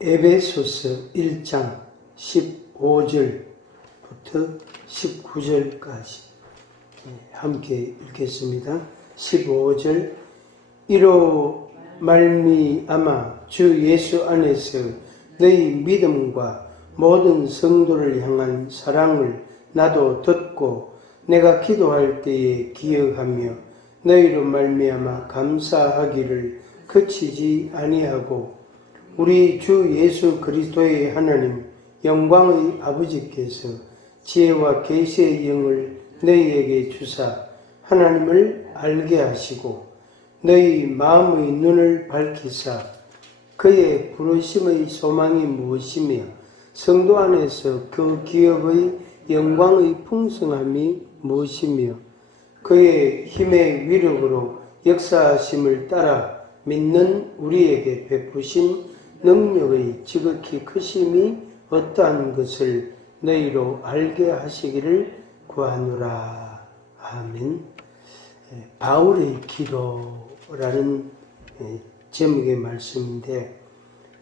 에베소서 1장 15절부터 19절까지 함께 읽겠습니다. 15절 이로 말미암아 주 예수 안에서 너희 믿음과 모든 성도를 향한 사랑을 나도 듣고 내가 기도할 때에 기억하며 너희로 말미암아 감사하기를 그치지 아니하고 우리 주 예수 그리스도의 하나님 영광의 아버지께서 지혜와 계시의 영을 너희에게 주사 하나님을 알게 하시고 너희 마음의 눈을 밝히사 그의 부르심의 소망이 무엇이며 성도 안에서 그 기업의 영광의 풍성함이 무엇이며 그의 힘의 위력으로 역사하심을 따라 믿는 우리에게 베푸신 능력의 지극히 크심이 어떠한 것을 너희로 알게 하시기를 구하노라. 아멘. 바울의 기도라는 제목의 말씀인데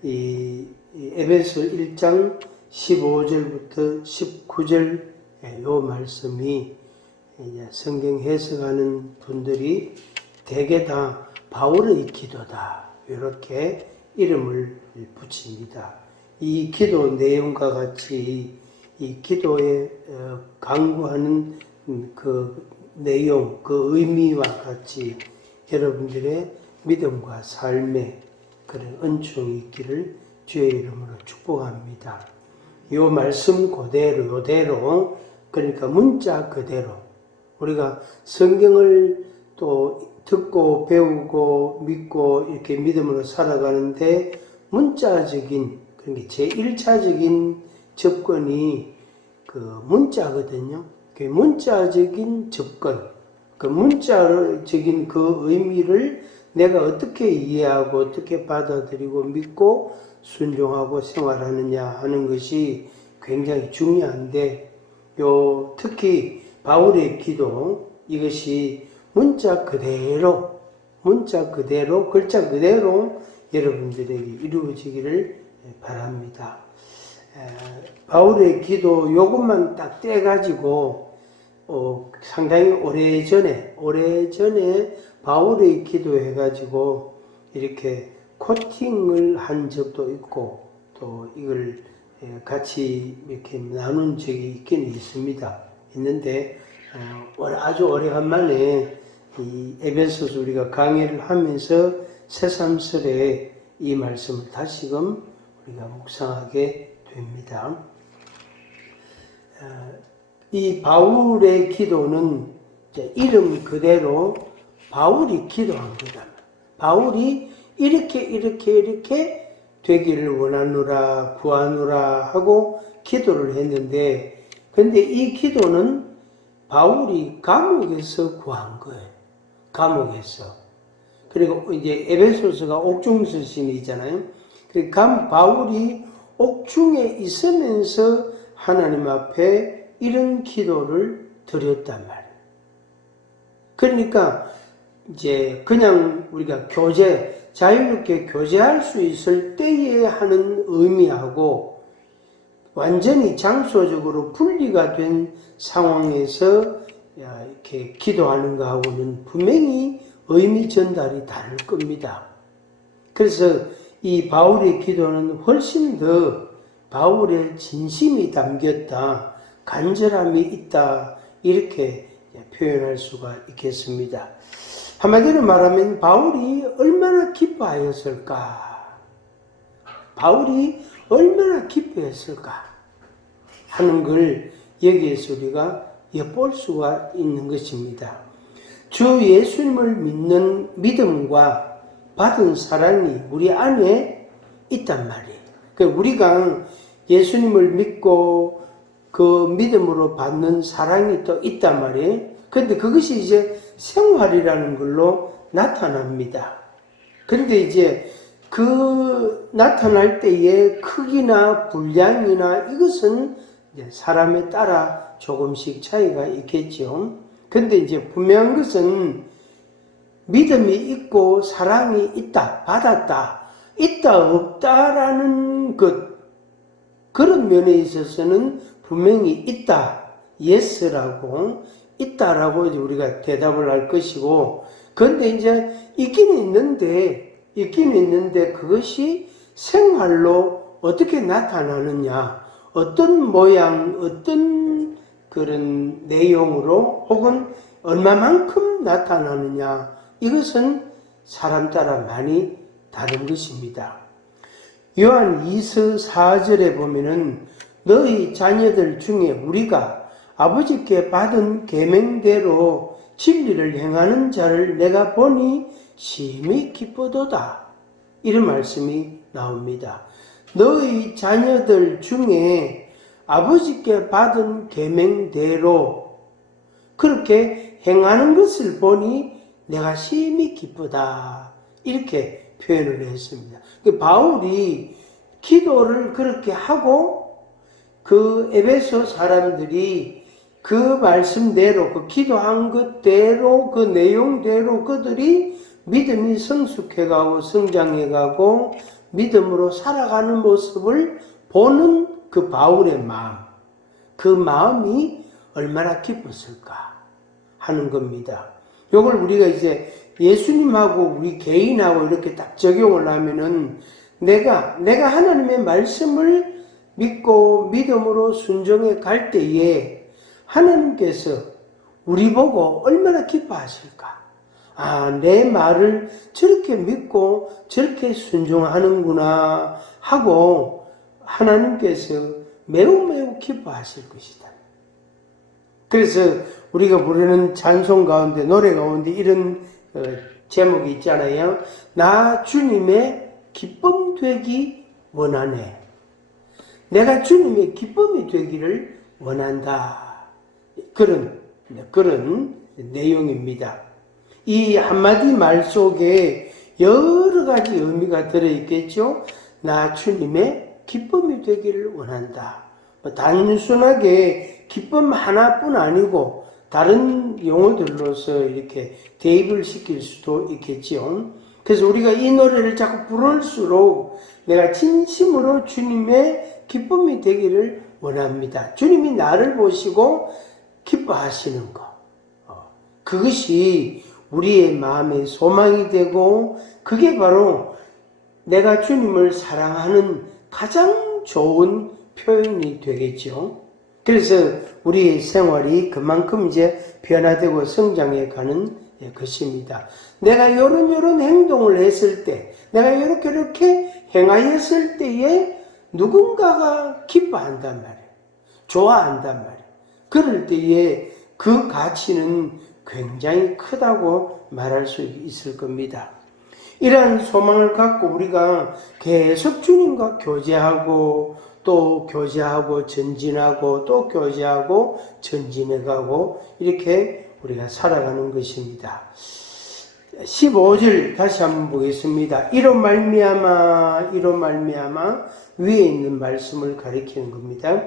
이 에베소 1장 15절부터 19절 이 말씀이 성경 해석하는 분들이 대개 다 바울의 기도다 이렇게 이름을 붙입니다. 이 기도 내용과 같이 이 기도에 강구하는 그 내용, 그 의미와 같이 여러분들의 믿음과 삶에 그런 은총이 있기를 주의 이름으로 축복합니다. 이 말씀 그대로 그러니까 문자 그대로 우리가 성경을 또 듣고 배우고 믿고 이렇게 믿음으로 살아가는데 문자적인 그러니까 제1차적인 접근이 그 문자거든요. 그 문자적인 접근, 그 문자적인 그 의미를 내가 어떻게 이해하고 어떻게 받아들이고 믿고 순종하고 생활하느냐 하는 것이 굉장히 중요한데 특히 바울의 기도 이것이 문자 그대로 글자 그대로 여러분들에게 이루어지기를 바랍니다. 바울의 기도 요것만 딱 떼가지고 상당히 오래전에 바울의 기도 해가지고 이렇게 코팅을 한 적도 있고 또 이걸 같이 이렇게 나눈 적이 있긴 있는데 아주 오래간만에 이 에베소서 우리가 강의를 하면서 새삼스레 이 말씀을 다시금 우리가 묵상하게 됩니다. 이 바울의 기도는 이름 그대로 바울이 기도한 거다. 바울이 이렇게 되기를 원하노라 구하노라 하고 기도를 했는데 근데 이 기도는 바울이 감옥에서 구한 거예요. 감옥에서. 그리고 이제 에베소서가 옥중서신이잖아요. 그러니까 바울이 옥중에 있으면서 하나님 앞에 이런 기도를 드렸단 말이에요. 그러니까 이제 그냥 우리가 자유롭게 교제할 수 있을 때에 하는 의미하고 완전히 장소적으로 분리가 된 상황에서 이렇게 기도하는 것하고는 분명히 의미 전달이 다를 겁니다. 그래서 이 바울의 기도는 훨씬 더 바울의 진심이 담겼다, 간절함이 있다 이렇게 표현할 수가 있겠습니다. 한마디로 말하면 바울이 얼마나 기뻐하였을까? 바울이 얼마나 기뻐했을까? 하는 걸 여기에서 우리가 엿볼 수가 있는 것입니다. 주 예수님을 믿는 믿음과 받은 사랑이 우리 안에 있단 말이에요. 그러니까 우리가 예수님을 믿고 그 믿음으로 받는 사랑이 또 있단 말이에요. 그런데 그것이 이제 생활이라는 걸로 나타납니다. 그런데 이제 그 나타날 때의 크기나 분량이나 이것은 이제 사람에 따라 조금씩 차이가 있겠죠. 근데 이제 분명한 것은 믿음이 있고 사랑이 있다, 받았다 있다 없다라는 그런 면에 있어서는 분명히 있다, yes라고 있다라고 우리가 대답을 할 것이고, 그런데 이제 있기는 있는데 그것이 생활로 어떻게 나타나느냐, 어떤 모양, 어떤 그런 내용으로 혹은 얼마만큼 나타나느냐, 이것은 사람 따라 많이 다른 것입니다. 요한 2서 4절에 보면은 너희 자녀들 중에 우리가 아버지께 받은 계명대로 진리를 행하는 자를 내가 보니 심히 기쁘도다, 이런 말씀이 나옵니다. 너희 자녀들 중에 아버지께 받은 계명대로 그렇게 행하는 것을 보니 내가 심히 기쁘다, 이렇게 표현을 했습니다. 바울이 기도를 그렇게 하고 그 에베소 사람들이 그 말씀대로, 그 기도한 것대로, 그 내용대로 그들이 믿음이 성숙해가고 성장해가고 믿음으로 살아가는 모습을 보는 그 바울의 마음, 그 마음이 얼마나 기뻤을까 하는 겁니다. 이걸 우리가 이제 예수님하고 우리 개인하고 이렇게 딱 적용을 하면은 내가 하나님의 말씀을 믿고 믿음으로 순종해 갈 때에 하나님께서 우리 보고 얼마나 기뻐하실까? 아, 내 말을 저렇게 믿고 저렇게 순종하는구나 하고 하나님께서 매우 기뻐하실 것이다. 그래서 우리가 부르는 찬송 가운데, 노래 가운데 이런 제목이 있잖아요. 나 주님의 기쁨 되기 원하네. 내가 주님의 기쁨이 되기를 원한다. 그런 내용입니다. 이 한마디 말 속에 여러 가지 의미가 들어있겠죠. 나 주님의 기쁨이 되기를 원한다. 단순하게 기쁨 하나뿐 아니고 다른 용어들로서 이렇게 대입을 시킬 수도 있겠지요. 그래서 우리가 이 노래를 자꾸 부를수록 내가 진심으로 주님의 기쁨이 되기를 원합니다. 주님이 나를 보시고 기뻐하시는 것, 그것이 우리의 마음의 소망이 되고 그게 바로 내가 주님을 사랑하는 가장 좋은 표현이 되겠죠. 그래서 우리의 생활이 그만큼 이제 변화되고 성장해 가는 것입니다. 내가 이런 행동을 했을 때, 내가 이렇게 행하였을 때에 누군가가 기뻐한단 말이에요. 좋아한단 말이에요. 그럴 때에 그 가치는 굉장히 크다고 말할 수 있을 겁니다. 이러한 소망을 갖고 우리가 계속 주님과 교제하고 또 교제하고 전진하고 또 교제하고 전진해가고 이렇게 우리가 살아가는 것입니다. 15절 다시 한번 보겠습니다. 이로 말미암아 위에 있는 말씀을 가리키는 겁니다.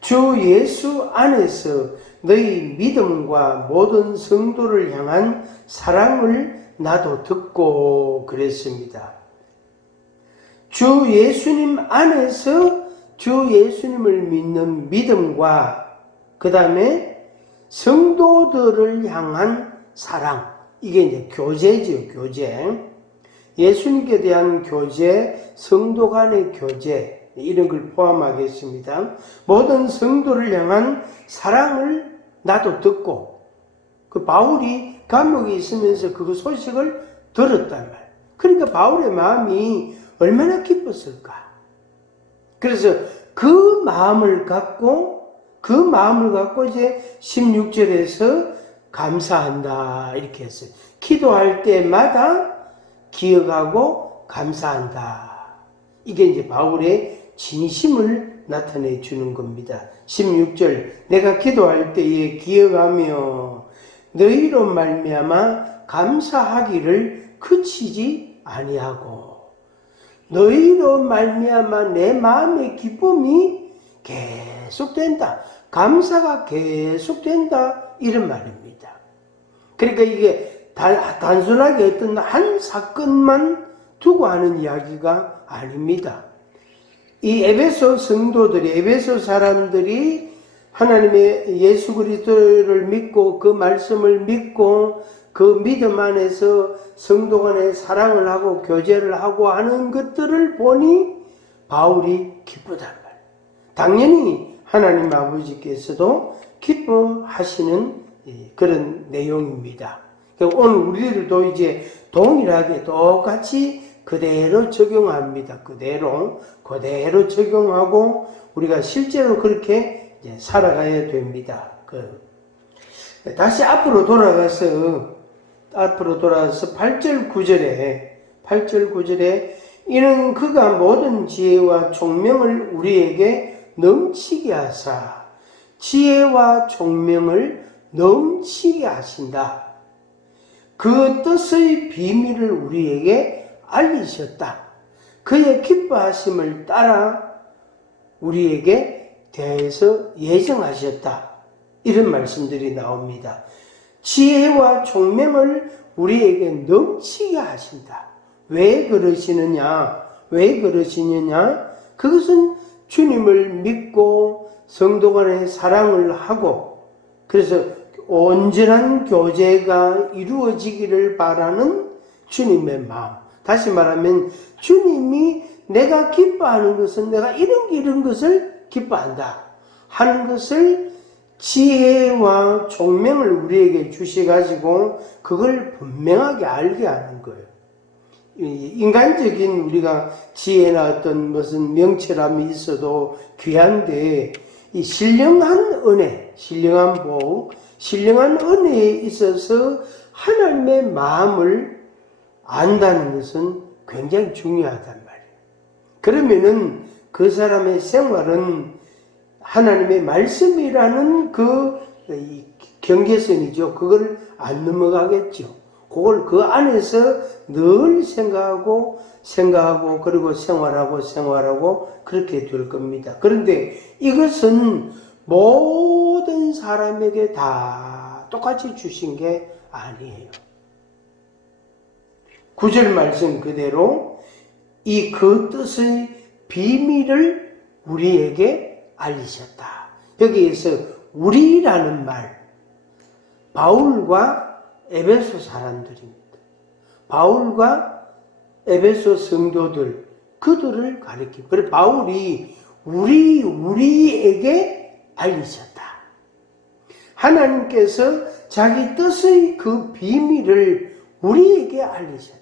주 예수 안에서 너희 믿음과 모든 성도를 향한 사랑을 나도 듣고 그랬습니다. 주 예수님 안에서 주 예수님을 믿는 믿음과 그 다음에 성도들을 향한 사랑, 이게 이제 교제지요, 교제. 예수님께 대한 교제, 성도 간의 교제, 이런 걸 포함하겠습니다. 모든 성도를 향한 사랑을 나도 듣고, 그 바울이 감옥에 있으면서 그 소식을 들었단 말이에요. 그러니까 바울의 마음이 얼마나 기뻤을까. 그래서 그 마음을 갖고 이제 16절에서 감사한다, 이렇게 했어요. 기도할 때마다 기억하고 감사한다. 이게 이제 바울의 진심을 나타내 주는 겁니다. 16절, 내가 기도할 때에 기억하며 너희로 말미암아 감사하기를 그치지 아니하고, 너희로 말미암아 내 마음의 기쁨이 계속된다, 감사가 계속된다, 이런 말입니다. 그러니까 이게 단순하게 어떤 한 사건만 두고 하는 이야기가 아닙니다. 이 에베소 성도들이, 에베소 사람들이 하나님의 예수 그리스도를 믿고 그 말씀을 믿고 그 믿음 안에서 성도 간에 사랑을 하고 교제를 하고 하는 것들을 보니 바울이 기쁘단 말이에요. 당연히 하나님 아버지께서도 기뻐하시는 그런 내용입니다. 오늘 우리들도 이제 동일하게 똑같이 그대로 적용합니다. 그대로 적용하고 우리가 실제로 그렇게 이제 살아가야 됩니다. 다시 앞으로 돌아가서 8절 9절에 이는 그가 모든 지혜와 총명을 우리에게 넘치게 하사 지혜와 총명을 넘치게 하신다. 그 뜻의 비밀을 우리에게 알리셨다. 그의 기뻐하심을 따라 우리에게 대해서 예정하셨다. 이런 말씀들이 나옵니다. 지혜와 총명을 우리에게 넘치게 하신다. 왜 그러시느냐? 그것은 주님을 믿고 성도 간의 사랑을 하고 그래서 온전한 교제가 이루어지기를 바라는 주님의 마음. 다시 말하면 주님이 내가 기뻐하는 것은 내가 이런 것을 기뻐한다 하는 것을 지혜와 총명을 우리에게 주셔가지고 그걸 분명하게 알게 하는 거예요. 인간적인 우리가 지혜나 어떤 무슨 명철함이 있어도 귀한데 이 신령한 은혜, 신령한 복, 신령한 은혜에 있어서 하나님의 마음을 안다는 것은 굉장히 중요하단 말이에요. 그러면은 그 사람의 생활은 하나님의 말씀이라는 그 경계선이죠. 그걸 안 넘어가겠죠. 그걸 그 안에서 늘 생각하고 그리고 생활하고 그렇게 될 겁니다. 그런데 이것은 모든 사람에게 다 똑같이 주신 게 아니에요. 9절 말씀 그대로 이 그 뜻의 비밀을 우리에게 알리셨다. 여기에서 우리라는 말, 바울과 에베소 사람들입니다. 바울과 에베소 성도들, 그들을 가리키고, 그래 바울이 우리에게 알리셨다. 하나님께서 자기 뜻의 그 비밀을 우리에게 알리셨다.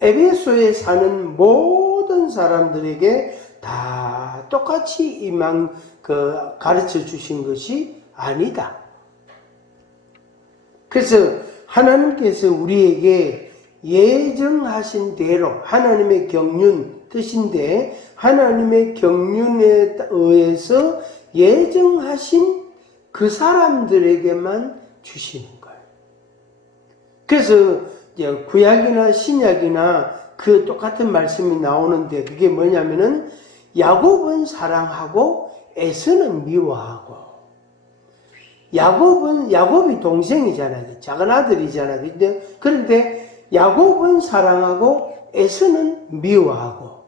에베소에 사는 모든 사람들에게 다 똑같이 가르쳐 주신 것이 아니다. 그래서 하나님께서 우리에게 예정하신 대로 하나님의 경륜 뜻인데 하나님의 경륜에 의해서 예정하신 그 사람들에게만 주시는 거예요. 그래서 구약이나 신약이나 그 똑같은 말씀이 나오는데 그게 뭐냐면은 야곱은 사랑하고 에서는 미워하고 야곱이 동생이잖아요. 작은 아들이잖아요. 그런데 야곱은 사랑하고 에서는 미워하고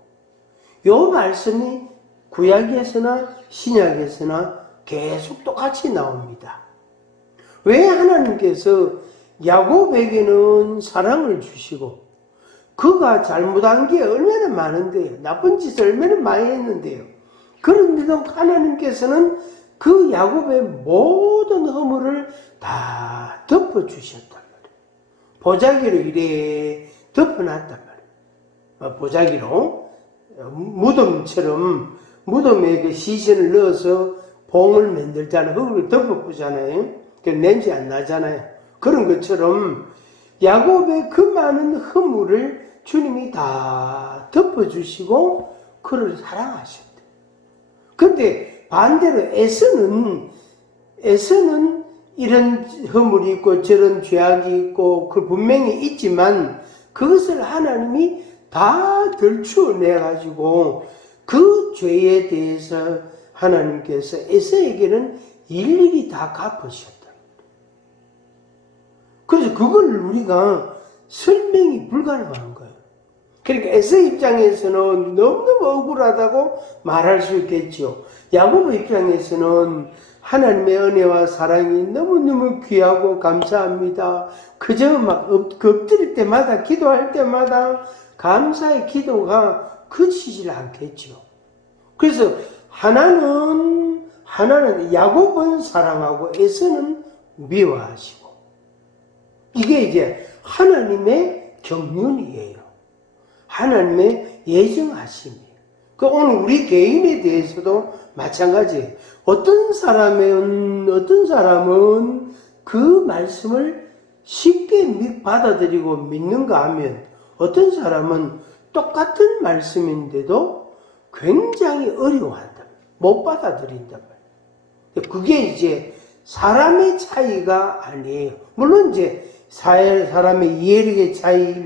요 말씀이 구약에서나 신약에서나 계속 똑같이 나옵니다. 왜 하나님께서 야곱에게는 사랑을 주시고 그가 잘못한 게 얼마나 많은데요. 나쁜 짓을 얼마나 많이 했는데요. 그런데도 하나님께서는 그 야곱의 모든 허물을 다 덮어주셨단 말이에요. 보자기로 이래 덮어놨단 말이에요. 보자기로 무덤처럼 무덤에 그 시신을 넣어서 봉을 만들잖아요. 흙을 덮어보잖아요. 그 냄새 안 나잖아요. 그런 것처럼 야곱의 그 많은 허물을 주님이 다 덮어주시고 그를 사랑하셨대. 근데 반대로 에서는 이런 허물이 있고 저런 죄악이 있고 그 분명히 있지만 그것을 하나님이 다 덜추어내가지고 그 죄에 대해서 하나님께서 에서에게는 일일이 다 갚으셨다. 그래서 그걸 우리가 설명이 불가능한 거예요. 그러니까 에서 입장에서는 너무너무 억울하다고 말할 수 있겠죠. 야곱 입장에서는 하나님의 은혜와 사랑이 너무너무 귀하고 감사합니다. 그저 막 엎드릴 때마다 기도할 때마다 감사의 기도가 그치질 않겠죠. 그래서 하나는 야곱은 사랑하고 에서는 미워하시고, 이게 이제 하나님의 경륜이에요. 하나님의 예정하심이에요. 그 오늘 우리 개인에 대해서도 마찬가지예요. 어떤 사람은 그 말씀을 쉽게 받아들이고 믿는가 하면, 어떤 사람은 똑같은 말씀인데도 굉장히 어려워한다. 못 받아들인단 말이에요. 그게 이제 사람의 차이가 아니에요. 물론 이제 사람의 이해력의 차이,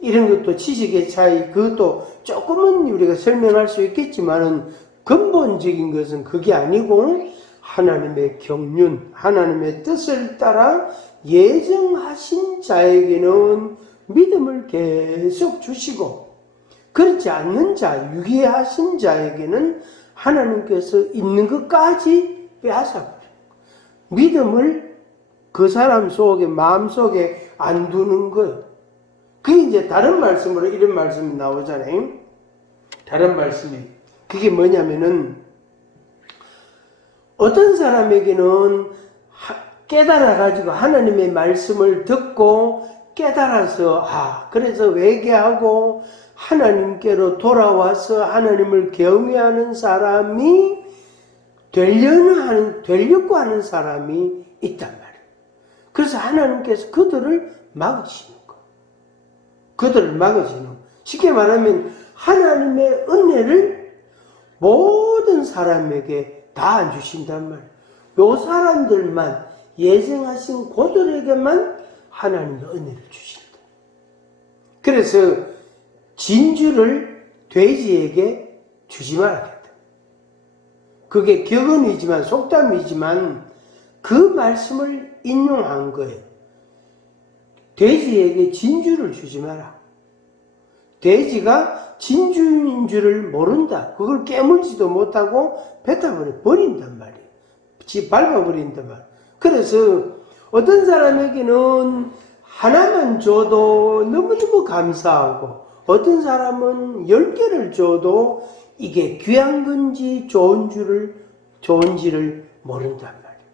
이런 것도 지식의 차이, 그것도 조금은 우리가 설명할 수 있겠지만은 근본적인 것은 그게 아니고 하나님의 경륜, 하나님의 뜻을 따라 예정하신 자에게는 믿음을 계속 주시고, 그렇지 않는 자, 유기하신 자에게는 하나님께서 있는 것까지 빼앗아버려요. 믿음을 그 사람 속에, 마음 속에 안 두는 거예요. 그게 이제 다른 말씀으로 이런 말씀이 나오잖아요. 다른 말씀이. 그게 뭐냐면은, 어떤 사람에게는 깨달아가지고 하나님의 말씀을 듣고 깨달아서, 그래서 회개하고 하나님께로 돌아와서 하나님을 경외하는 사람이 되려고 하는 사람이 있단 말이에요. 그래서 하나님께서 그들을 막으시는 거예요. 그들을 막으시는 거예요. 쉽게 말하면 하나님의 은혜를 모든 사람에게 다 안 주신단 말이에요. 요 사람들만, 예정하신 그들에게만 하나님의 은혜를 주신다. 그래서 진주를 돼지에게 주지 말아야겠다. 그게 격언이지만, 속담이지만 그 말씀을 인용한 거예요. 돼지에게 진주를 주지 마라. 돼지가 진주인 줄을 모른다. 그걸 깨물지도 못하고 버린단 말이에요. 밟아버린단 말이에요. 그래서 어떤 사람에게는 하나만 줘도 너무너무 감사하고, 어떤 사람은 10개를 줘도 이게 귀한 건지 좋은지를 모른단 말이에요.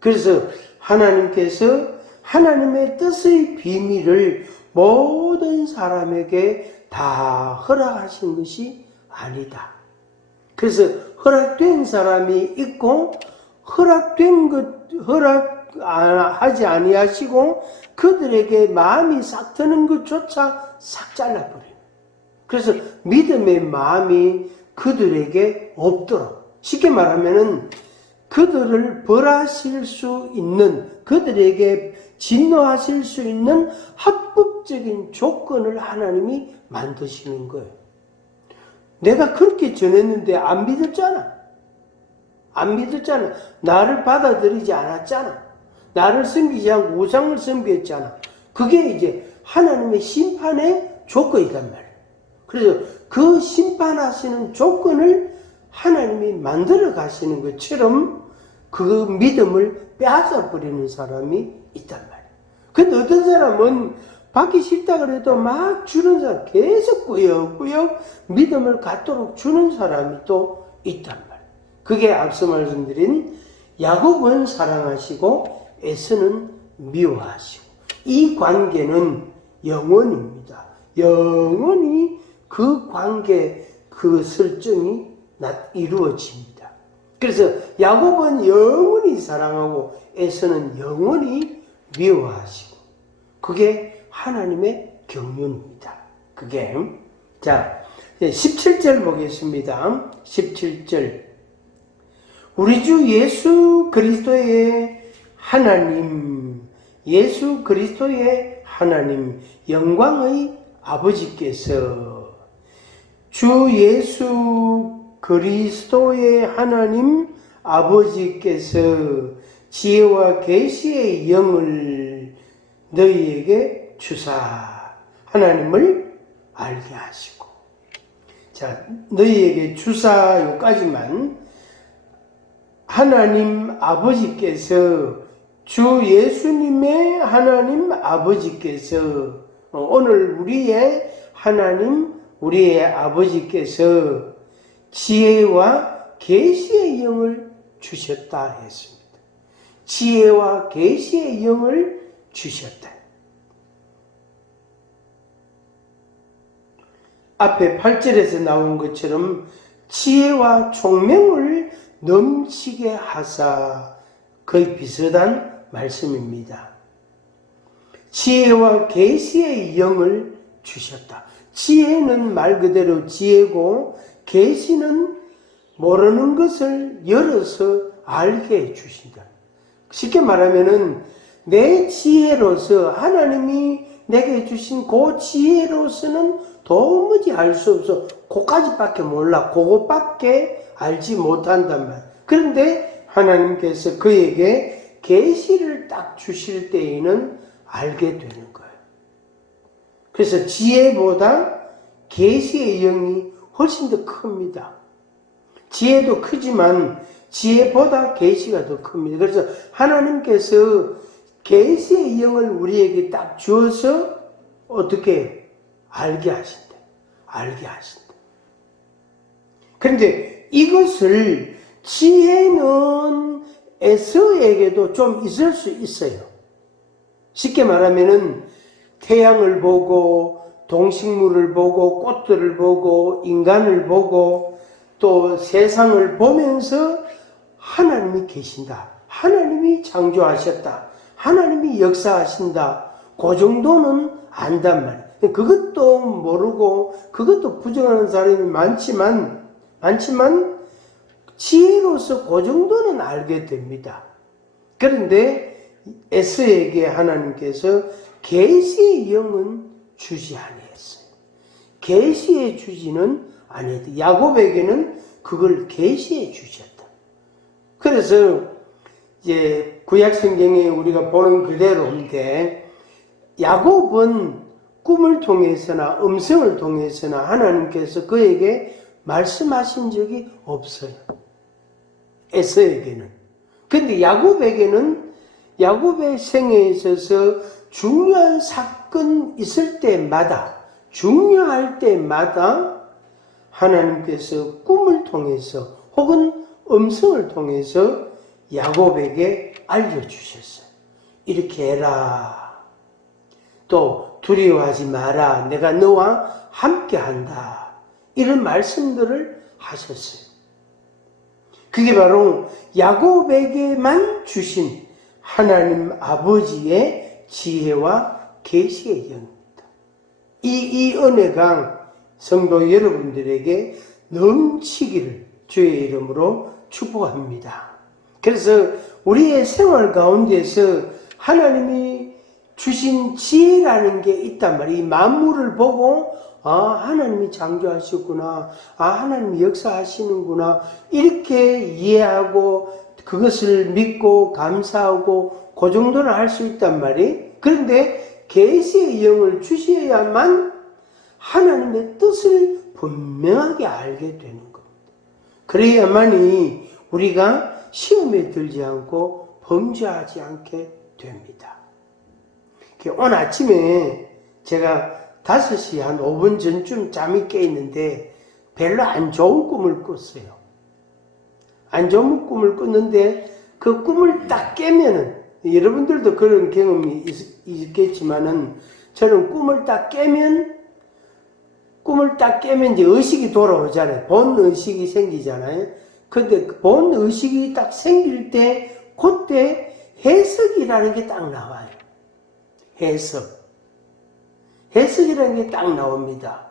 그래서 하나님께서 하나님의 뜻의 비밀을 모든 사람에게 다 허락하신 것이 아니다. 그래서 허락된 사람이 있고, 허락하지 아니하시고 그들에게 마음이 싹 트는 것조차 싹 잘라버려요. 그래서 믿음의 마음이 그들에게 없도록, 쉽게 말하면은 그들을 벌하실 수 있는, 그들에게 진노하실 수 있는 합법적인 조건을 하나님이 만드시는 거예요. 내가 그렇게 전했는데 안 믿었잖아. 나를 받아들이지 않았잖아. 나를 섬기지 않고 우상을 섬겼잖아. 그게 이제 하나님의 심판의 조건이란 말이에요. 그래서 그 심판하시는 조건을 하나님이 만들어 가시는 것처럼 그 믿음을 빼앗아버리는 사람이 있단 말이에요. 근데 어떤 사람은 받기 싫다 그래도 막 주는 사람, 계속 꾸역꾸역 믿음을 갖도록 주는 사람이 또 있단 말이에요. 그게 앞서 말씀드린 야곱은 사랑하시고 에서는 미워하시고, 이 관계는 영원입니다. 영원히 그 관계, 그 설정이 이루어집니다. 그래서 야곱은 영원히 사랑하고 에서는 영원히 미워하시고, 그게 하나님의 경륜입니다. 그게. 자, 17절 보겠습니다. 17절. 우리 주 예수 그리스도의 하나님, 예수 그리스도의 하나님, 영광의 아버지께서, 주 예수 그리스도의 하나님 아버지께서 지혜와 계시의 영을 너희에게 주사, 하나님을 알게 하시고. 자, 너희에게 주사요까지만 하나님 아버지께서 주 예수님의 하나님 아버지께서 오늘 우리의 하나님 우리의 아버지께서 지혜와 계시의 영을 주셨다 했습니다. 지혜와 계시의 영을 주셨다. 앞에 8절에서 나온 것처럼 지혜와 총명을 넘치게 하사 거의 비슷한 말씀입니다. 지혜와 계시의 영을 주셨다. 지혜는 말 그대로 지혜고 계시는 모르는 것을 열어서 알게 해 주신다. 쉽게 말하면은 내 지혜로서 하나님이 내게 주신 그 지혜로서는 도무지 알 수 없어. 그까지밖에 몰라. 그것밖에 알지 못한단 말. 그런데 하나님께서 그에게 계시를 딱 주실 때에는 알게 되는 거예요. 그래서 지혜보다 계시의 영이 훨씬 더 큽니다. 지혜도 크지만 지혜보다 계시가 더 큽니다. 그래서 하나님께서 계시의 영을 우리에게 딱 주어서 어떻게 알게 하신다. 알게 하신다. 그런데 이것을 지혜는 에서에게도 좀 있을 수 있어요. 쉽게 말하면은 태양을 보고 동식물을 보고 꽃들을 보고 인간을 보고 또 세상을 보면서 하나님이 계신다. 하나님이 창조하셨다. 하나님이 역사하신다. 그 정도는 안단 말이에요. 그것도 모르고 그것도 부정하는 사람이 많지만 지혜로서 그 정도는 알게 됩니다. 그런데 에스에게 하나님께서 계시의 영은 주지 아니했어요. 계시해 주지는 아니했다. 야곱에게는 그걸 계시해 주셨다. 그래서 이제 구약 성경에 우리가 보는 그대로인데 야곱은 꿈을 통해서나 음성을 통해서나 하나님께서 그에게 말씀하신 적이 없어요. 에서에게는. 근데 야곱에게는 야곱의 생애에 있어서 중요한 사건 있을 때마다 중요할 때마다 하나님께서 꿈을 통해서 혹은 음성을 통해서 야곱에게 알려주셨어요. 이렇게 해라. 또 두려워하지 마라. 내가 너와 함께한다. 이런 말씀들을 하셨어요. 그게 바로 야곱에게만 주신 하나님 아버지의 지혜와 계시의 영입니다. 이 은혜가 성도 여러분들에게 넘치기를 주의 이름으로 축복합니다. 그래서 우리의 생활 가운데서 하나님이 주신 지혜라는 게 있단 말이에요. 이 만물을 보고 하나님이 창조하셨구나. 하나님이 역사하시는구나. 이렇게 이해하고 그것을 믿고 감사하고 그 정도는 할 수 있단 말이에요. 그런데 계시의 영을 주셔야만 하나님의 뜻을 분명하게 알게 되는 겁니다. 그래야만이 우리가 시험에 들지 않고 범죄하지 않게 됩니다. 오늘 아침에 제가 5시 한 5분 전쯤 잠이 깨 있는데 별로 안 좋은 꿈을 꿨어요. 안 좋은 꿈을 꿨는데 그 꿈을 딱 깨면은 여러분들도 그런 경험이 있겠지만은 저는 꿈을 딱 깨면 이제 의식이 돌아오잖아요. 본 의식이 생기잖아요. 근데 본 의식이 딱 생길 때 그때 해석이라는 게 딱 나와요. 해석이라는 게 딱 나옵니다.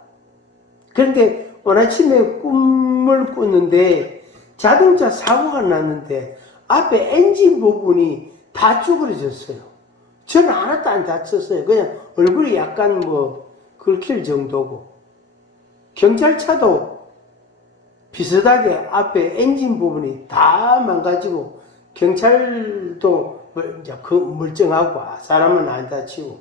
그런데 오늘 아침에 꿈을 꿨는데 자동차 사고가 났는데 앞에 엔진 부분이 다 쭈그러졌어요. 저는 하나도 안 다쳤어요. 그냥 얼굴이 약간 긁힐 정도고. 경찰차도 비슷하게 앞에 엔진 부분이 다 망가지고 경찰도 멀쩡하고 사람은 안 다치고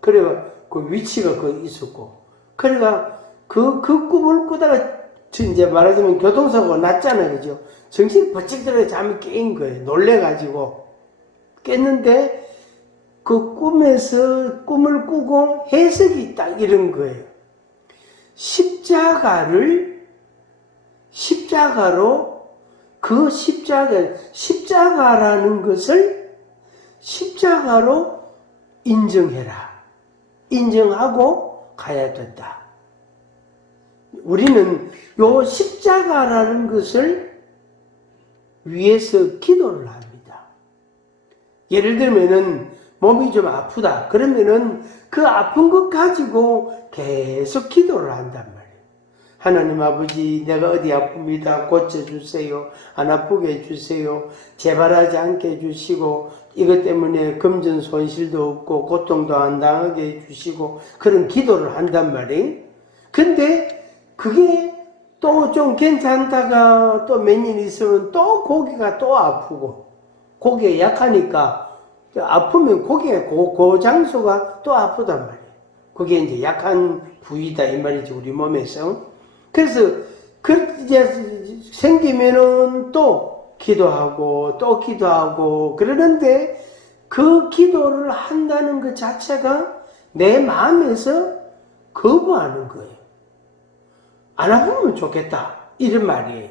그래가 그 위치가 거기 있었고 그러니까 그 꿈을 꾸다가 이제 말하자면 교통사고가 났잖아요. 그죠? 정신이 번쩍 들어 잠이 깨인 거예요. 놀래가지고. 깼는데 그 꿈에서 꿈을 꾸고 해석이 딱 이런 거예요. 십자가로 그 십자가라는 것을 십자가로 인정해라. 인정하고 가야 된다. 우리는 요 십자가라는 것을 위해서 기도를 합니다. 예를 들면은 몸이 좀 아프다. 그러면은 그 아픈 것 가지고 계속 기도를 한단 말이에요. 하나님 아버지, 내가 어디 아픕니다. 고쳐주세요. 안 아프게 해주세요. 재발하지 않게 해주시고, 이것 때문에 금전 손실도 없고, 고통도 안 당하게 해주시고, 그런 기도를 한단 말이에요. 근데 그게 또 좀 괜찮다가 또 몇 년 있으면 또 고기가 또 아프고, 고기가 약하니까, 아프면 고기가 그 장소가 또 아프단 말이에요. 그게 이제 약한 부위다, 이 말이지, 우리 몸에서. 그래서, 이제 생기면은 또 기도하고, 또 기도하고, 그러는데 그 기도를 한다는 것 자체가 내 마음에서 거부하는 거예요. 안 아프면 좋겠다. 이런 말이에요.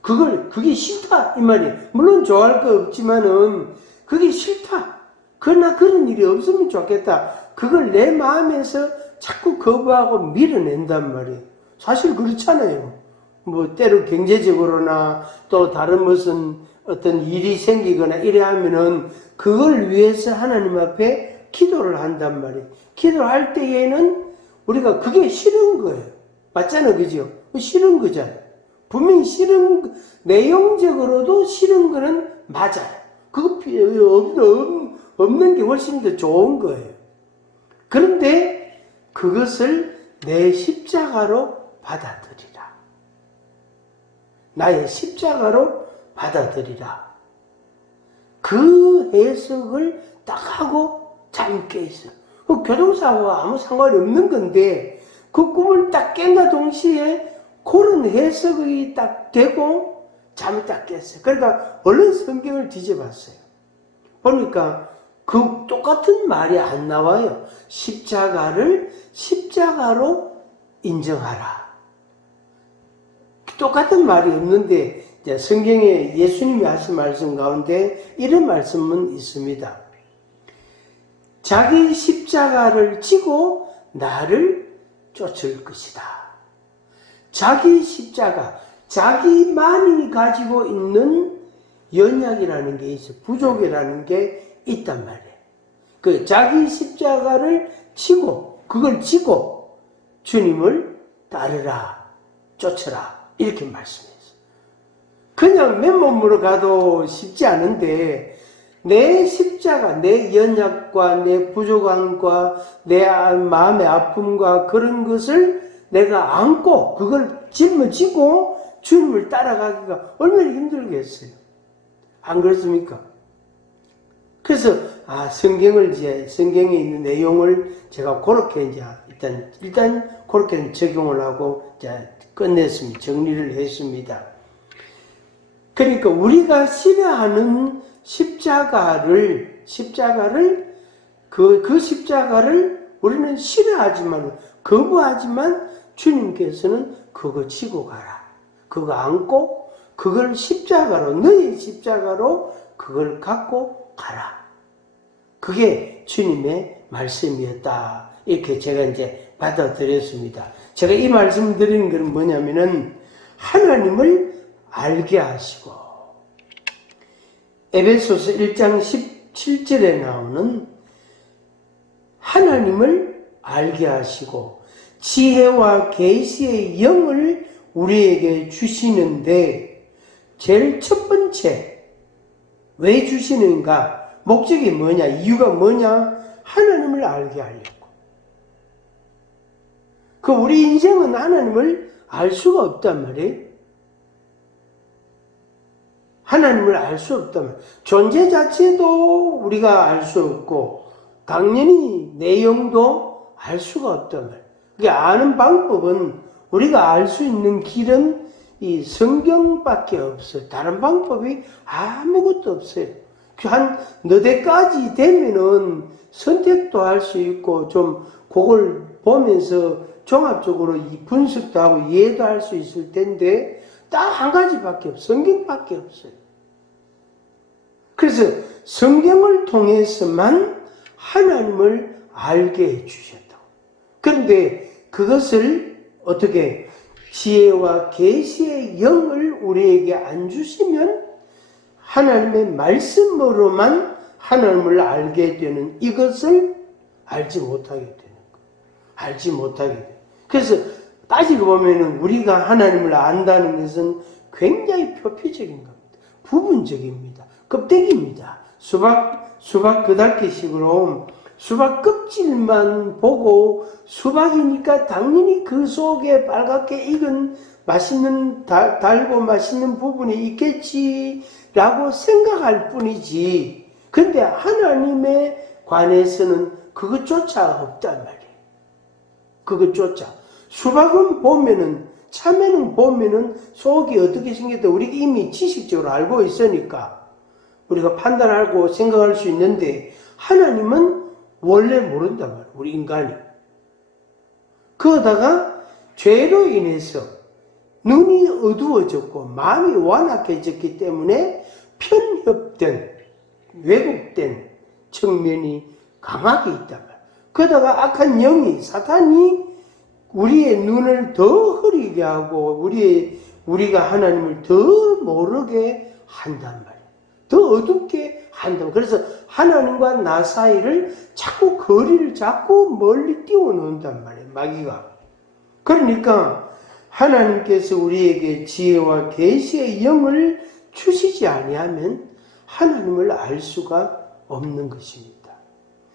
그게 싫다. 이 말이에요. 물론 좋아할 거 없지만은, 그게 싫다. 그러나 그런 일이 없으면 좋겠다. 그걸 내 마음에서 자꾸 거부하고 밀어낸단 말이에요. 사실 그렇잖아요. 뭐 때로 경제적으로나 또 다른 무슨 어떤 일이 생기거나 이래 하면은 그걸 위해서 하나님 앞에 기도를 한단 말이에요. 기도할 때에는 우리가 그게 싫은 거예요. 맞잖아요. 그죠? 싫은 거잖아요. 분명히 내용적으로도 싫은 거는 맞아요. 그거 없는 게 훨씬 더 좋은 거예요. 그런데 그것을 내 십자가로 받아들이라. 나의 십자가로 받아들이라. 그 해석을 딱 하고 잠이 깨 있어. 그 교통사고와 아무 상관이 없는 건데 그 꿈을 딱 깬과 동시에 그런 해석이 딱 되고 잠이 딱 깼어요. 그러니까 얼른 성경을 뒤져봤어요. 보니까 그 똑같은 말이 안 나와요. 십자가를 십자가로 인정하라. 똑같은 말이 없는데 성경에 예수님이 하신 말씀 가운데 이런 말씀은 있습니다. 자기 십자가를 지고 나를 쫓을 것이다. 자기 십자가, 자기만이 가지고 있는 연약이라는 게 있어, 부족이라는 게 있단 말이에요. 그 자기 십자가를 지고, 그걸 지고 주님을 따르라, 쫓으라 이렇게 말씀했어요. 그냥 맨몸으로 가도 쉽지 않은데 내 십자가, 내 연약과 내 부족함과 내 마음의 아픔과 그런 것을 내가 안고 그걸 짊어지고 주님을 따라가기가 얼마나 힘들겠어요. 안 그렇습니까? 그래서 성경에 있는 내용을 제가 그렇게 이제 일단 그렇게 적용을 하고 이제 끝냈습니다. 정리를 했습니다. 그러니까 우리가 싫어하는 십자가를 그 십자가를 우리는 싫어하지만 거부하지만 주님께서는 그거 지고 가라. 그거 안고 그걸 십자가로, 너의 십자가로 그걸 갖고 가라. 그게 주님의 말씀이었다. 이렇게 제가 이제 받아들였습니다. 제가 이 말씀 드리는 것은 뭐냐면은 하나님을 알게 하시고, 에베소서 1장 17절에 나오는 하나님을 알게 하시고 지혜와 계시의 영을 우리에게 주시는데, 제일 첫 번째 왜 주시는가? 목적이 뭐냐? 이유가 뭐냐? 하나님을 알게 하려고. 우리 인생은 하나님을 알 수가 없단 말이에요. 하나님을 알 수 없단 말이에요. 존재 자체도 우리가 알 수 없고 당연히 내용도 알 수가 없단 말이에요. 그게 아는 방법은 우리가 알 수 있는 길은 이 성경밖에 없어요. 다른 방법이 아무것도 없어요. 한 너댓까지 되면은 선택도 할 수 있고 좀 그걸 보면서 종합적으로 이 분석도 하고 이해도 할 수 있을 텐데 딱 한 가지밖에 없어요. 성경밖에 없어요. 그래서 성경을 통해서만 하나님을 알게 해주셨다고. 그런데 그것을 어떻게 지혜와 계시의 영을 우리에게 안 주시면 하나님의 말씀으로만 하나님을 알게 되는 이것을 알지 못하게 되는 거예요. 알지 못하게 돼요. 그래서 따지고 보면은 우리가 하나님을 안다는 것은 굉장히 표피적인 겁니다. 부분적입니다. 껍데기입니다. 수박 그닥기식으로 수박 껍질만 보고 수박이니까 당연히 그 속에 빨갛게 익은 맛있는 달고 맛있는 부분이 있겠지라고 생각할 뿐이지. 근데 하나님의 관해서는 그것조차 없단 말이에요. 그것조차. 수박은 보면은 참외는 보면은 속이 어떻게 생겼다 우리가 이미 지식적으로 알고 있으니까 우리가 판단하고 생각할 수 있는데 하나님은 원래 모른단 말이에요. 우리 인간이. 그러다가 죄로 인해서 눈이 어두워졌고 마음이 완악해졌기 때문에 편협된 왜곡된 측면이 강하게 있단 말이에요. 그러다가 악한 영이 사탄이 우리의 눈을 더 흐리게 하고 우리가 하나님을 더 모르게 한단 말이에요. 더 어둡게 한다. 그래서 하나님과 나 사이를 자꾸 거리를 자꾸 멀리 띄워놓는단 말이에요. 마귀가. 그러니까 하나님께서 우리에게 지혜와 계시의 영을 주시지 아니하면 하나님을 알 수가 없는 것입니다.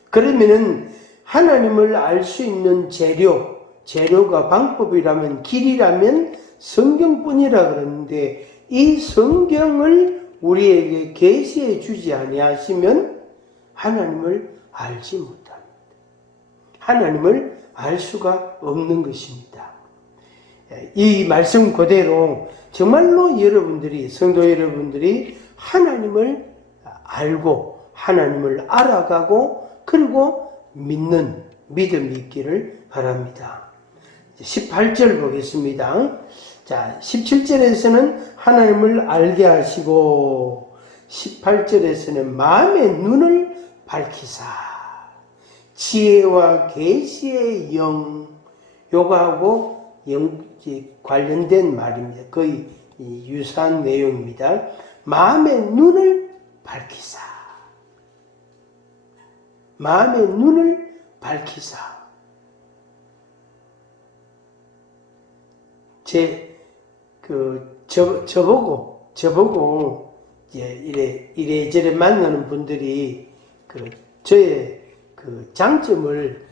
그러면은 하나님을 알 수 있는 재료가 방법이라면 길이라면 성경뿐이라 그러는데 이 성경을 우리에게 계시해 주지 아니하시면 하나님을 알지 못합니다. 하나님을 알 수가 없는 것입니다. 이 말씀 그대로 정말로 여러분들이 성도 여러분들이 하나님을 알고 하나님을 알아가고 그리고 믿는 믿음이 있기를 바랍니다. 18절 보겠습니다. 자, 17절에서는 하나님을 알게 하시고 18절에서는 마음의 눈을 밝히사 지혜와 계시의 영 요거하고 관련된 말입니다. 거의 유사한 내용입니다. 마음의 눈을 밝히사 마음의 눈을 밝히사 저보고 이래저래 만나는 분들이 저의 장점을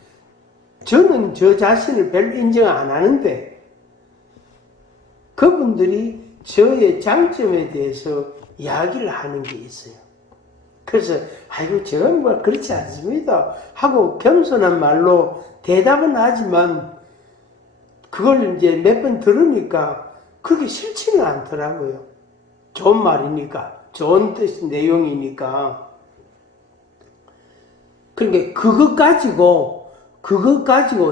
저는 저 자신을 별로 인정 안 하는데 그분들이 저의 장점에 대해서 이야기를 하는 게 있어요. 그래서 아이고 저건 뭐 그렇지 않습니다 하고 겸손한 말로 대답은 하지만 그걸 이제 몇 번 들으니까 그렇게 싫지는 않더라고요. 좋은 말이니까, 좋은 뜻 내용이니까. 그러니까 그것 가지고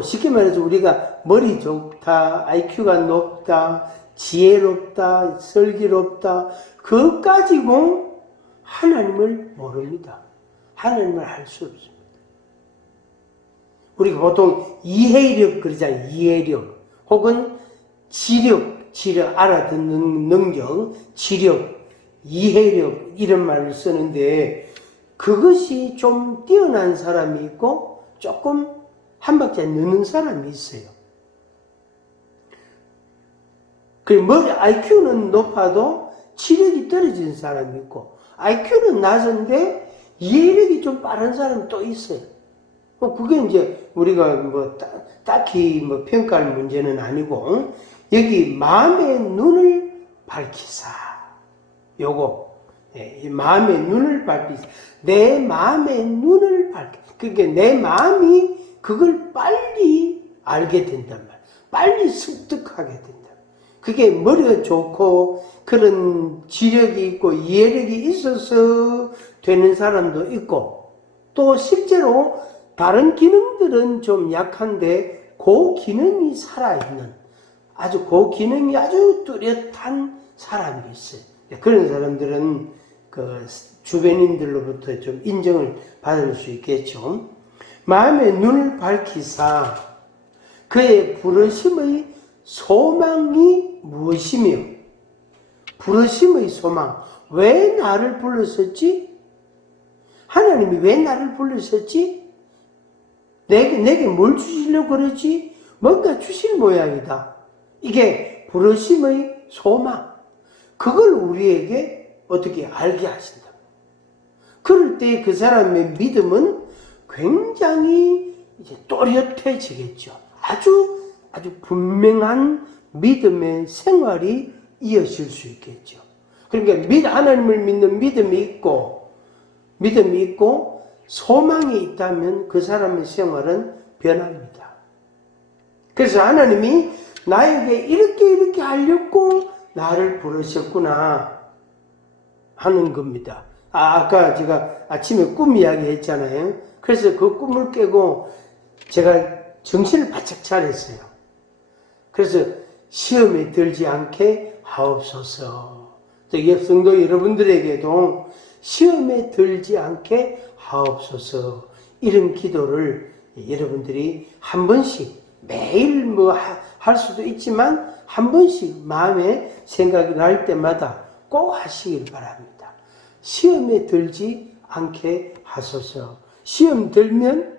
쉽게 말해서 우리가 머리 좋다, IQ가 높다, 지혜롭다, 슬기롭다, 그것 가지고 하나님을 모릅니다. 하나님을 알 수 없습니다. 우리가 보통 이해력 그러잖아요. 이해력. 혹은 지력, 알아듣는 능력, 지력, 이해력 이런 말을 쓰는데 그것이 좀 뛰어난 사람이 있고 조금 한 박자 늦는 사람이 있어요. 그리고 IQ는 높아도 지력이 떨어진 사람이 있고 IQ는 낮은데 이해력이 좀 빠른 사람이 또 있어요. 그게 이제 우리가 딱히 평가할 문제는 아니고 여기 마음의 눈을 밝히사 요거 이 마음의 눈을 밝히사 내 마음의 눈을 밝히 그러니까 내 마음이 그걸 빨리 알게 된단 말이에요. 빨리 습득하게 된다. 그게 머리가 좋고 그런 지력이 있고 이해력이 있어서 되는 사람도 있고, 또 실제로 다른 기능들은 좀 약한데 그 기능이 살아있는, 아주 그 기능이 아주 뚜렷한 사람이 있어요. 그런 사람들은 그 주변인들로부터 좀 인정을 받을 수 있겠죠. 마음의 눈을 밝히사 그의 부르심의 소망이 무엇이며, 부르심의 소망, 왜 나를 불렀었지? 하나님이 왜 나를 불렀었지? 내게 뭘 주시려고 그러지? 뭔가 주실 모양이다. 이게 부르심의 소망. 그걸 우리에게 어떻게 알게 하신다. 그럴 때 그 사람의 믿음은 굉장히 이제 또렷해지겠죠. 아주 분명한 믿음의 생활이 이어질 수 있겠죠. 그러니까 하나님을 믿는 믿음이 있고 소망이 있다면 그 사람의 생활은 변합니다. 그래서 하나님이 나에게 이렇게 하려고 나를 부르셨구나 하는 겁니다. 아까 제가 아침에 꿈 이야기 했잖아요. 그래서 그 꿈을 깨고 제가 정신을 바짝 차렸어요. 그래서 시험에 들지 않게 하옵소서. 또 성도 여러분들에게도 시험에 들지 않게 하옵소서. 이런 기도를 여러분들이 한 번씩, 매일 할 수도 있지만 한 번씩 마음에 생각이 날 때마다 꼭 하시길 바랍니다. 시험에 들지 않게 하소서. 시험 들면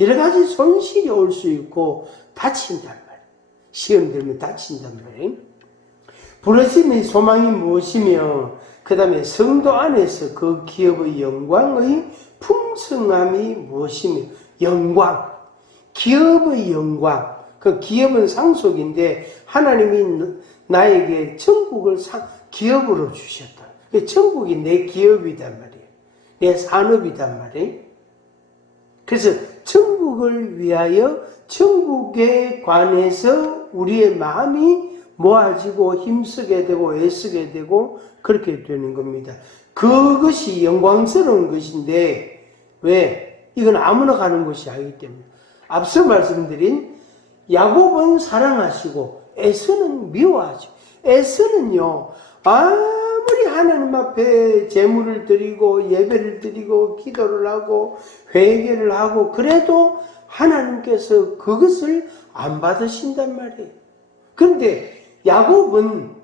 여러 가지 손실이 올 수 있고 다친단 말이에요. 시험 들면 다친단 말이에요. 부르심의 소망이 무엇이며, 그 다음에 성도 안에서 그 기업의 영광의 풍성함이 무엇이며, 영광, 기업의 영광. 그 기업은 상속인데 하나님이 나에게 천국을 기업으로 주셨다. 천국이 내 기업이단 말이에요. 내 산업이단 말이에요. 그래서 천국을 위하여 천국에 관해서 우리의 마음이 모아지고 힘쓰게 되고 애쓰게 되고 그렇게 되는 겁니다. 그것이 영광스러운 것인데, 왜? 이건 아무나 가는 것이 아니기 때문에. 앞서 말씀드린 야곱은 사랑하시고 에서는 미워하죠. 에서는요, 아무리 하나님 앞에 제물을 드리고 예배를 드리고 기도를 하고 회개를 하고 그래도 하나님께서 그것을 안 받으신단 말이에요. 그런데 야곱은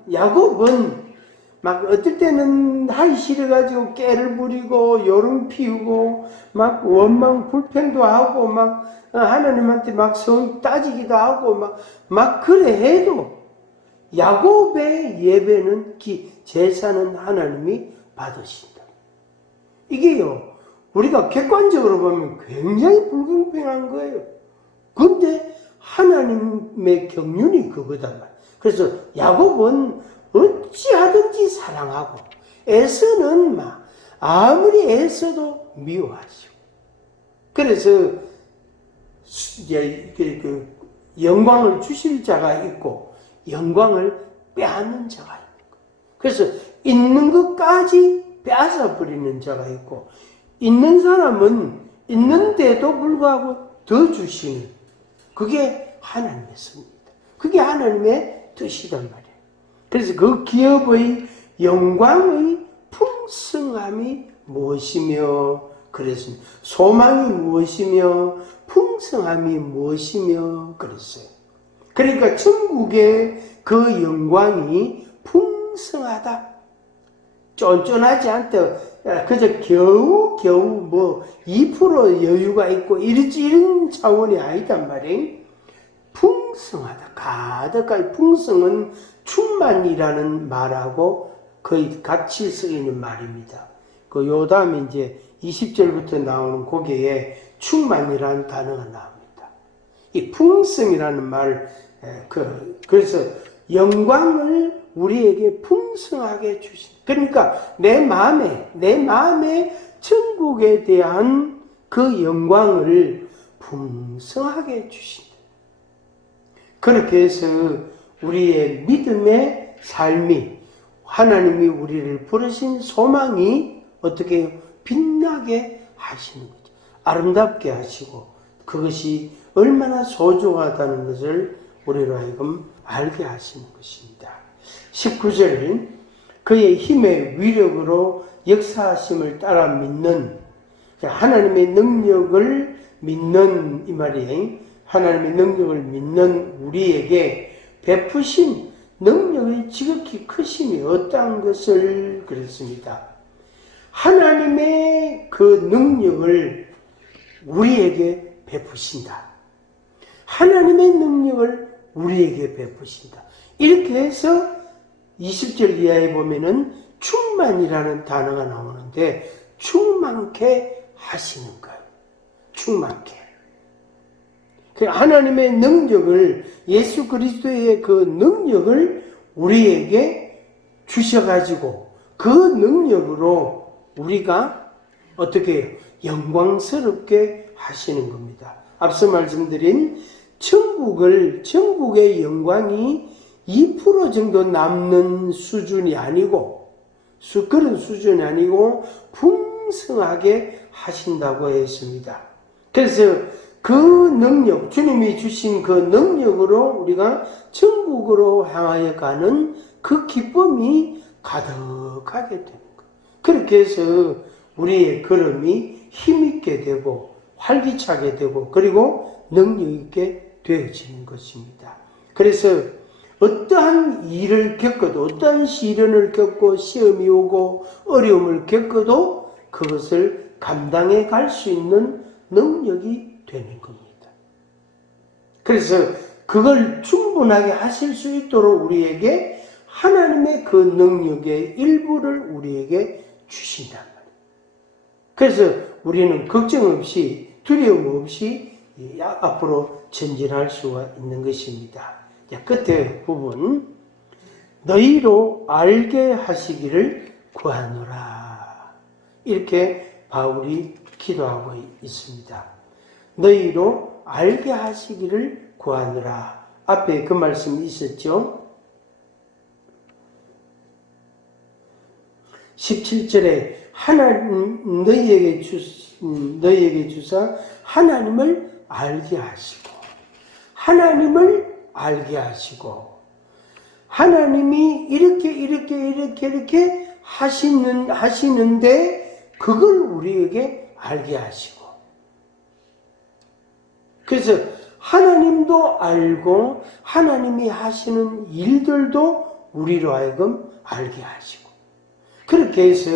막 어떨 때는 하기 싫어가지고 깨를 부리고 요름 피우고 막 원망 불평도 하고 막 하나님한테 막 성 따지기도 하고 막 그래 해도 야곱의 예배는 제사는 하나님이 받으신다. 이게요, 우리가 객관적으로 보면 굉장히 불공평한 거예요. 근데 하나님의 경륜이 그거단 말이에요. 그래서 야곱은 어찌하든지 사랑하고 에서는 아무리 애써도 미워하시고, 그래서 이제 그 영광을 주실 자가 있고 영광을 빼앗는 자가 있고, 그래서 있는 것까지 빼앗아 버리는 자가 있고, 있는 사람은 있는데도 불구하고 더 주시는, 그게 하나님의 섭니다. 그게 하나님의 뜻이단 말이에요. 그래서 그 기업의 영광의 풍성함이 무엇이며 그랬습니다. 소망이 무엇이며 풍성함이 무엇이며 그랬어요. 그러니까 천국의 그 영광이 풍성하다. 쫀쫀하지 않다. 그저 겨우 2% 여유가 있고 이런 차원이 아니단 말이에요. 풍성하다. 가득하게. 풍성은 충만이라는 말하고 거의 같이 쓰이는 말입니다. 요 다음에 이제 20절부터 나오는 거기에 충만이라는 단어가 나옵니다. 이 풍성이라는 말, 그래서 영광을 우리에게 풍성하게 주신. 그러니까 내 마음에 천국에 대한 그 영광을 풍성하게 주신다. 그렇게 해서 우리의 믿음의 삶이 하나님이 우리를 부르신 소망이 어떻게 빛나게 하시는 거죠. 아름답게 하시고 그것이 얼마나 소중하다는 것을 우리로 하여금 알게 하시는 것입니다. 19절 그의 힘의 위력으로 역사하심을 따라 믿는 하나님의 능력을 믿는 이 말이에요. 하나님의 능력을 믿는 우리에게 베푸신 능력의 지극히 크심이 어떠한 것을 그랬습니다. 하나님의 그 능력을 우리에게 베푸신다. 하나님의 능력을 우리에게 베푸신다. 이렇게 해서 20절 이하에 보면은 충만이라는 단어가 나오는데 충만케 하시는 거예요. 충만케. 하나님의 능력을 예수 그리스도의 그 능력을 우리에게 주셔가지고 그 능력으로 우리가 어떻게 해요? 영광스럽게 하시는 겁니다. 앞서 말씀드린 천국의 영광이 2% 정도 남는 수준이 아니고 그런 수준이 아니고 풍성하게 하신다고 했습니다. 그래서 그 능력, 주님이 주신 그 능력으로 우리가 천국으로 향하여 가는 그 기쁨이 가득하게 되는 거예요. 그렇게 해서 우리의 걸음이 힘있게 되고 활기차게 되고 그리고 능력있게 되어지는 것입니다. 그래서 어떠한 일을 겪어도 어떠한 시련을 겪고 시험이 오고 어려움을 겪어도 그것을 감당해 갈 수 있는 능력이 되는 겁니다. 그래서 그걸 충분하게 하실 수 있도록 우리에게 하나님의 그 능력의 일부를 우리에게 주신단 말이에요. 그래서 우리는 걱정 없이 두려움 없이 앞으로 전진할 수가 있는 것입니다. 끝에 부분 너희로 알게 하시기를 구하노라 이렇게 바울이 기도하고 있습니다. 너희로 알게 하시기를 구하노라. 앞에 그 말씀이 있었죠. 17절에 하나님 너희에게 주사 하나님을 알게 하시고 하나님을 알게 하시고 하나님이 이렇게 하시는데 그걸 우리에게 알게 하시고 그래서 하나님도 알고 하나님이 하시는 일들도 우리로 하여금 알게 하시고 그렇게 해서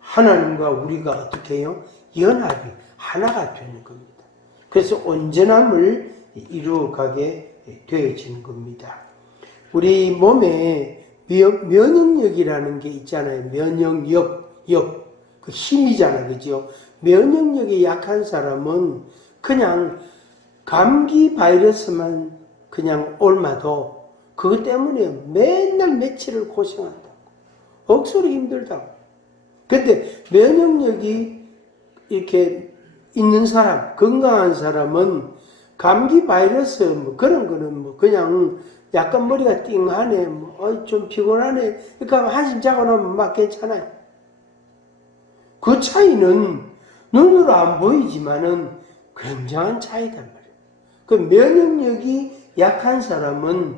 하나님과 우리가 어떻게 해요? 연합이 하나가 되는 겁니다. 그래서 온전함을 이루어가게 되어지는 겁니다. 우리 몸에 면역력이라는 게 있잖아요. 면역력, 그 힘이잖아, 그죠? 면역력이 약한 사람은 그냥 감기 바이러스만 그냥 옮아도 그것 때문에 맨날 며칠을 고생한다고. 억수로 힘들다고. 근데 면역력이 이렇게 있는 사람, 건강한 사람은 감기 바이러스 뭐 그런 거는 뭐 그냥 약간 머리가 띵하네, 좀 피곤하네. 그러니까 한숨 자고 나면 막 괜찮아요. 그 차이는 눈으로 안 보이지만은 굉장한 차이단 말이에요. 그 면역력이 약한 사람은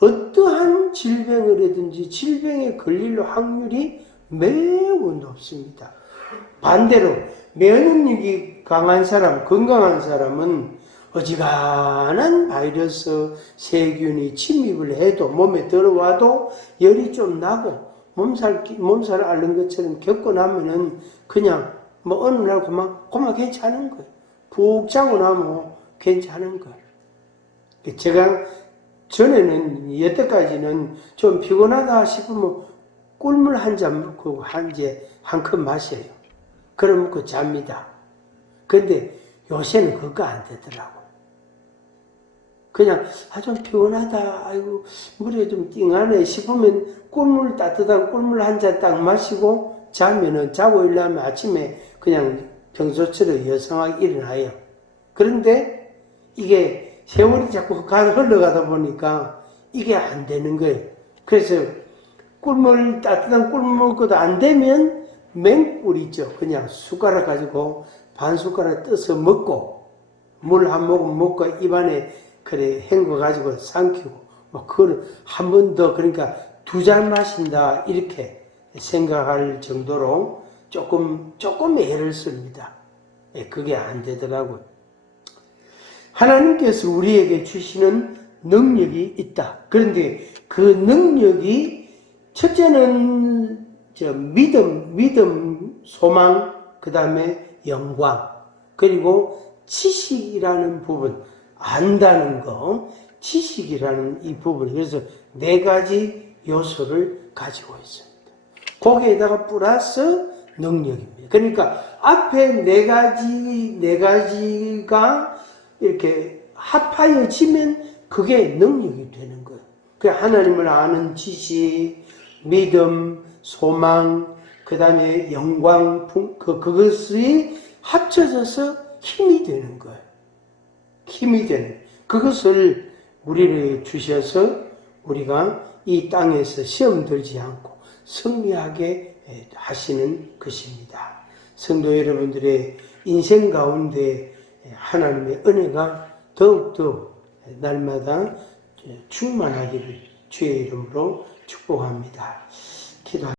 어떠한 질병을 하든지 질병에 걸릴 확률이 매우 높습니다. 반대로 면역력이 강한 사람, 건강한 사람은 어지간한 바이러스, 세균이 침입을 해도 몸에 들어와도 열이 좀 나고 몸살 앓는 것처럼 겪고 나면은 그냥 뭐 어느 날 그만 괜찮은 거예요. 푹 자고 나면 괜찮은 거예요. 제가 전에는 여태까지는 좀 피곤하다 싶으면 꿀물 한 잔 먹고 한 컵 마셔요. 그러면 그 잡니다. 근데 요새는 그거 안 되더라고. 그냥 좀 피곤하다, 아이고 머리가 좀 띵하네 싶으면 따뜻한 꿀물 한 잔 딱 마시고 자면은 자고 일어나면 아침에 그냥 평소처럼 여성하게 일어나요. 그런데 이게 세월이 자꾸 흘러가다 보니까 이게 안 되는 거예요. 그래서 따뜻한 꿀물 먹고도 안 되면 맹꿀 있죠. 그냥 숟가락 가지고 반 숟가락 떠서 먹고 물 한 모금 먹고 입안에 그래 헹궈 가지고 삼키고 뭐 그걸 한 번 더 그러니까 2잔 마신다 이렇게 생각할 정도로 조금 애를 씁니다. 그게 안 되더라고요. 하나님께서 우리에게 주시는 능력이 있다. 그런데 그 능력이 첫째는 믿음, 소망, 그 다음에 영광, 그리고 지식이라는 부분, 안다는 거, 지식이라는 이 부분. 그래서 4가지 요소를 가지고 있습니다. 거기에다가 플러스 능력입니다. 그러니까 앞에 4가지가 이렇게 합하여지면 그게 능력이 되는 거예요. 그 하나님을 아는 지식, 믿음, 소망, 그 다음에 영광, 그것이 합쳐져서 힘이 되는 거예요. 힘이 되는. 그것을 우리를 주셔서 우리가 이 땅에서 시험 들지 않고 승리하게 하시는 것입니다. 성도 여러분들의 인생 가운데 하나님의 은혜가 더욱더 날마다 충만하기를 주의 이름으로 축복합니다. 기도합니다.